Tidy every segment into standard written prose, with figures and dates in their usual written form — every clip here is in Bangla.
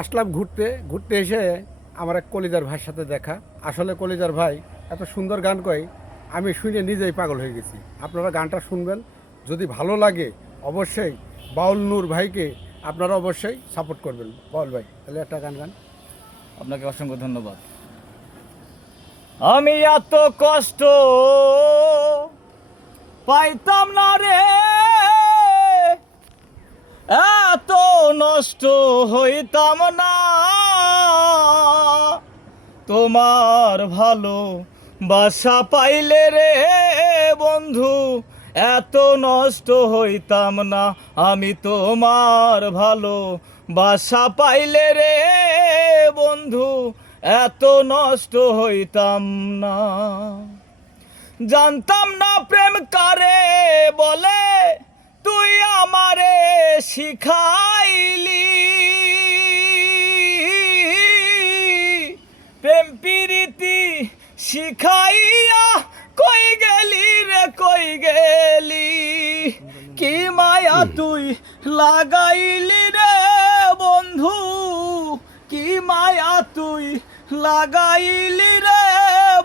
আসলাম ঘুরতে ঘুরতে এসে আমার এক কলিজার ভাইয়ের সাথে দেখা। আসলে কলিজার ভাই এত সুন্দর গান কয়, আমি শুনে নিজেই পাগল হয়ে গেছি। আপনারা গানটা শুনবেন, যদি ভালো লাগে অবশ্যই বাউল নূর ভাইকে আপনারা অবশ্যই সাপোর্ট করবেন। বাউল ভাই তাহলে একটা গান গান। আপনাকে অসংখ্য ধন্যবাদ। আমি এত কষ্ট পাইতাম না রে, এত নষ্ট হইতাম না, তোমার ভালো বাসা পাইলে রে বন্ধু, এত নষ্ট হইতাম না। আমি তোমার ভালো বাসা পাইলে রে বন্ধু, এত নষ্ট হইতাম না। জানতাম না প্রেম কারে বলে, তুই আমারে শিখাইলি। প্রেম প্রীতি শিখাইয়া কই গেলি রে, কই গেলি? কি মায়া তুই লাগাইলি রে বন্ধু, কি মায়া তুই লাগাইলি রে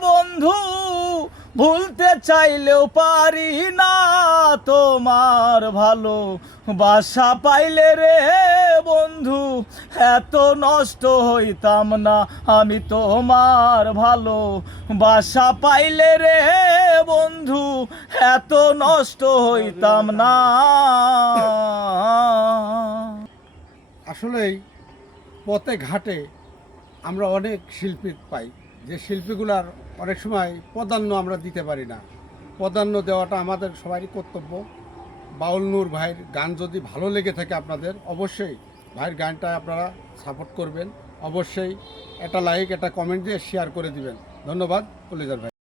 বন্ধু, ভুলতে চাইলেও পারি না। তোমার ভালো বাসা পাইলে রে বন্ধু, এত নষ্ট হইতাম না। আমি তোমার ভালো বাসা পাইলে রে বন্ধু, এত নষ্ট হইতাম না। আসলেই পথে ঘাটে আমরা অনেক শিল্পী পাই, যে শিল্পীগুলার অনেক সময় প্রাধান্য আমরা দিতে পারি না। প্রাধান্য দেওয়াটা আমাদের সবারই কর্তব্য। বাউল নূর ভাইয়ের গান যদি ভালো লেগে থাকে আপনাদের, অবশ্যই ভাইয়ের গানটা আপনারা সাপোর্ট করবেন। অবশ্যই একটা লাইক একটা কমেন্ট দিয়ে শেয়ার করে দিবেন। ধন্যবাদ কলিজার ভাই।